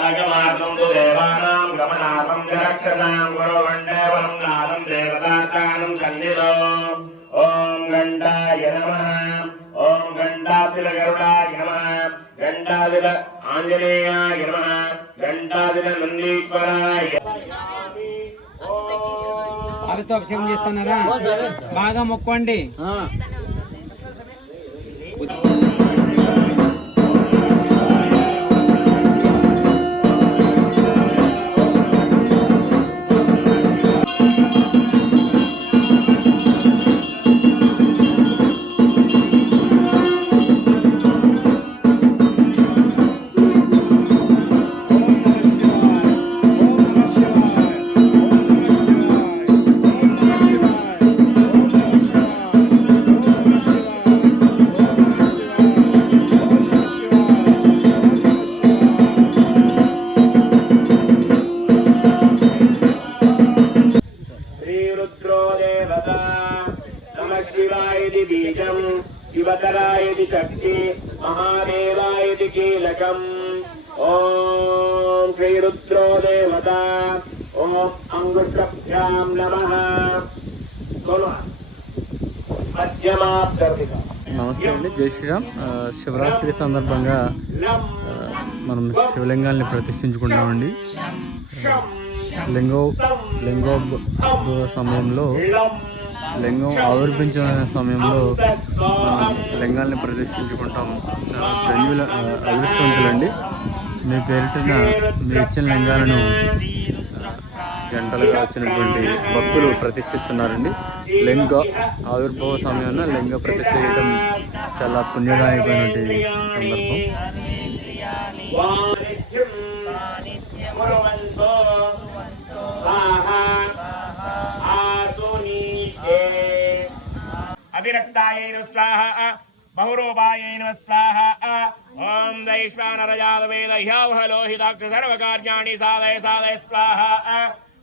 ఆగమార్థం తు దేవానాం గమనార్థం జరక్షసాం గురవండేవం నాదం దేవతాస్థానం సన్నిధో ఓం గండాయ నమః. ఓం గండాతిల గరుడాయ నమః. గండాదిల ఆంజనేయాయ నమః. గండాదిల నందీశ్వరాయ పాలతో అభిషేకం చేస్తున్నారా బాగా మొక్కండి. महादेवायति कीलकम् ॐ श्रीरुद्रो देवता ॐ अङ्गुष्ठभ्यां नमः मध्यमाप्तर्पिता నమస్తే అండి. జై శ్రీరామ్. శివరాత్రి సందర్భంగా మనం శివలింగాల్ని ప్రతిష్ఠించుకుంటామండి లింగో లింగో సమయంలో లింగం ఆవిర్భించిన సమయంలో లింగాల్ని ప్రతిష్ఠించుకుంటాం ధన్యుల అదృష్టవంతులండి. మీ పేరిటిన మీ ఇచ్చిన లింగాలను జంటలుగా వచ్చినటువంటి భక్తులు ప్రతిష్ఠిస్తున్నారండి. లింగ ఆవిర్భావ సమయాన లింగ ప్రతిష్ఠ చేయడం చాలా పుణ్యదాయకమైనటువంటి సందర్భం. వాణిజ్యం అవిరక్తాయైన స్వాహ బహురూపాయైన స్వాహ ఓం వైశ్వానరయాదవేద హ్యావహ లోహితాక్ష సర్వకార్యాణి సాధయ సాధయ స్వాహ.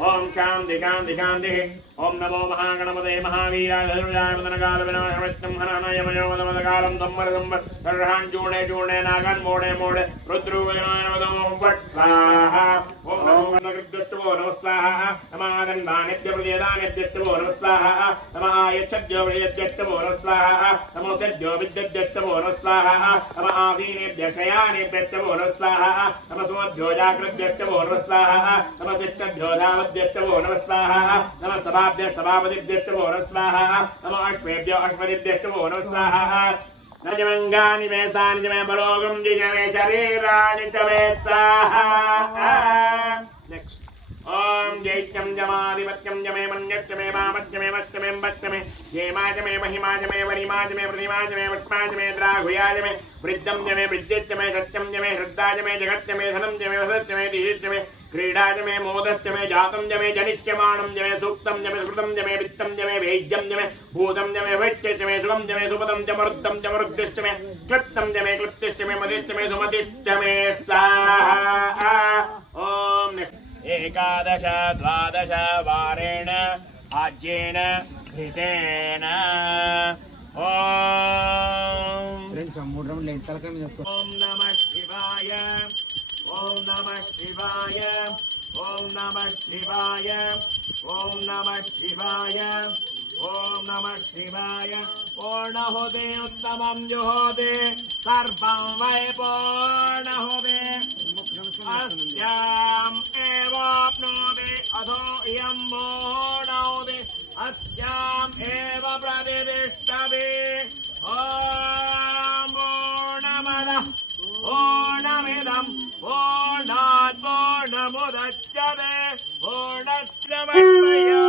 ఓం శాంతి శాంతి శాంతి. ఓం నమో మహాగణపదే మహావీరాయ ధనుజాయ మదనకాల వినాశమిత్తం సర్హాన్ చూడే చూడే నాగన్ మోడే మోడే రుద్రూపజనాయ నమ ఆయచ్చద్యో నమ ఆసీనేభ్య నమ సోద్యో నమ తిష్టద్యో नमस्तेभ्यो नम नम सभाभ्य सभापतिभ्यो नम नम अश्वेभ्यो अश्वतिभ्यो नम स्वाहा नजमङ्गानि मे सानि मे बलोगं निज मे शरीराणि च मे ॐ जैत्यं जमाधिपत्यं जमे मन्यच्च मे वामच्च मे वच्च मे वच्च मे हेमाज मे महिमाज मे वरिमाज मे प्रतिमाज मे वृष्माज मे द्राघुयाज मे वृद्धं जमे वृद्धिच्च मे सत्यं जमे हृद्दाज मे जगत्य मे धनं जमे वसत्य मे दिहित्य मे क्रीडा च मे मोदश्च मे जातं च मे जनिष्यमाणं च मे सूक्तं च मे स्मृतं च मे वित्तं च मे वेद्यं च मे भूतं च मे वैश्च च मे सुखं च मे च च मे क्लृप्तं च मे क्लृप्तिश्च मे मतिश्च मे सुमतिश्च मे स्वाहा एकादश द्वादश वारेण आज्येन घृतेन ॐ फ्रेंड्स हम नमः शिवाय ॐ नमः शिवाय ॐ नमः शिवाय ॐ नमः शिवाय ॐ नमः शिवाय पूर्णहुदे उत्तमं जुहोदे सर्वं वै पूर्णहुदे अस्याम् एवाप्नोति अधो इयं पूर्णहुदे अस्याम् एव प्रतिष्ठते ॐ போனான் போன முதச்சதே போனச்சமையா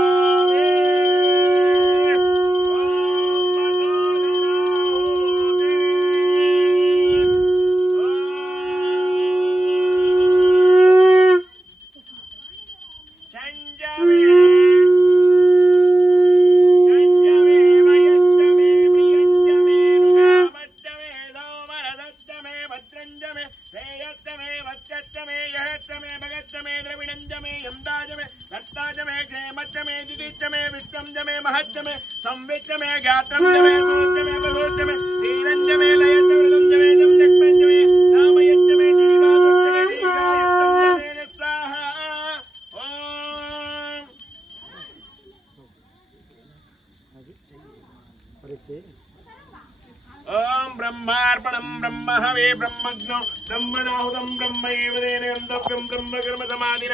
സംവിറ്റമേ ഗാത്രമേ ഗോത്രമേ ബഹോത്രമേ ശ്രീരഞ്ജമേ ലയറ്റമൃതഞ്ജമേ ജക്മഞ്ജമേ നാമയറ്റമേ ജീവാദുഷ്ടമേ ജീവായുക്തമേ സ്വാഹ. ഓം. ഓം ബ്രഹ്മാർപ്പണം ബ്രഹ്മഹവേ ബ്രഹ്മജ്ഞോ ബ്രഹ്മണാഹുതം ബ്രഹ്മൈവതേന ബ്രഹ്മകർമ്മ സമാധിന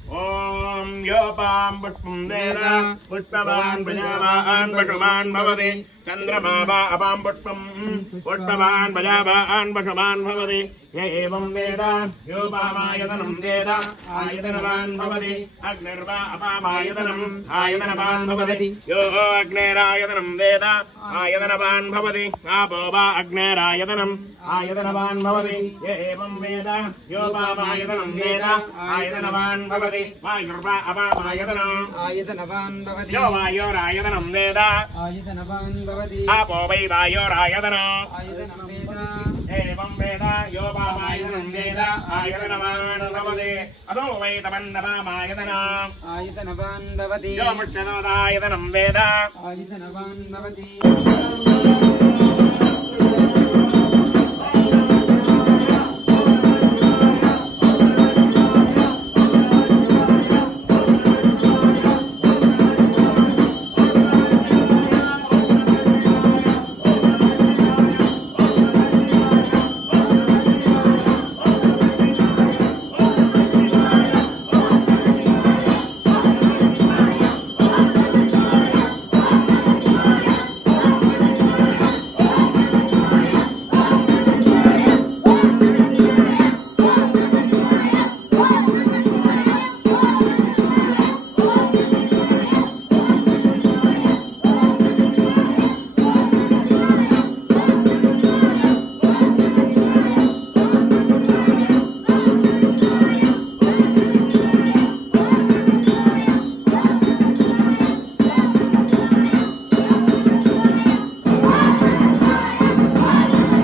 ॐ अदितेन्वमंस्त अनुमतेन्वमंस्त सरस्वत्येन्वंस देवसविप्रसादि ॐ योपां पुष्पं वेद पुष्पवान् प्रजावान् पशुमान् भवति चन्द्रमा वा अपां पुष्पं पुष्पवान् प्रजावान् पशुमान् भवति य एवं वेद योपामायतनं वेद आयतनवान् भवति अग्निर्वा अपामायतनम् आयतनवान् भवति यो अग्नेरायतनं वेद आयतनवान् भवति आपो वा अग्नेरायतनम् आयतनवान् भवति य एवं वेद योपामायतनं वेद आयतनवान् भवति वायुर्वा अपामायतनम् आयतनवान् भवति यो वायोरायतनं वेद आयतनवान् भवति आपो वै वायोरायतनम् आयतनं वेद एवं वेद यो वामायतनं वेद आयतनवान् भवति अदो वै तपन्नवामायतनम् आयतनवान् भवति यो मुष्यनोदायतनं वेद आयतनवान् भवति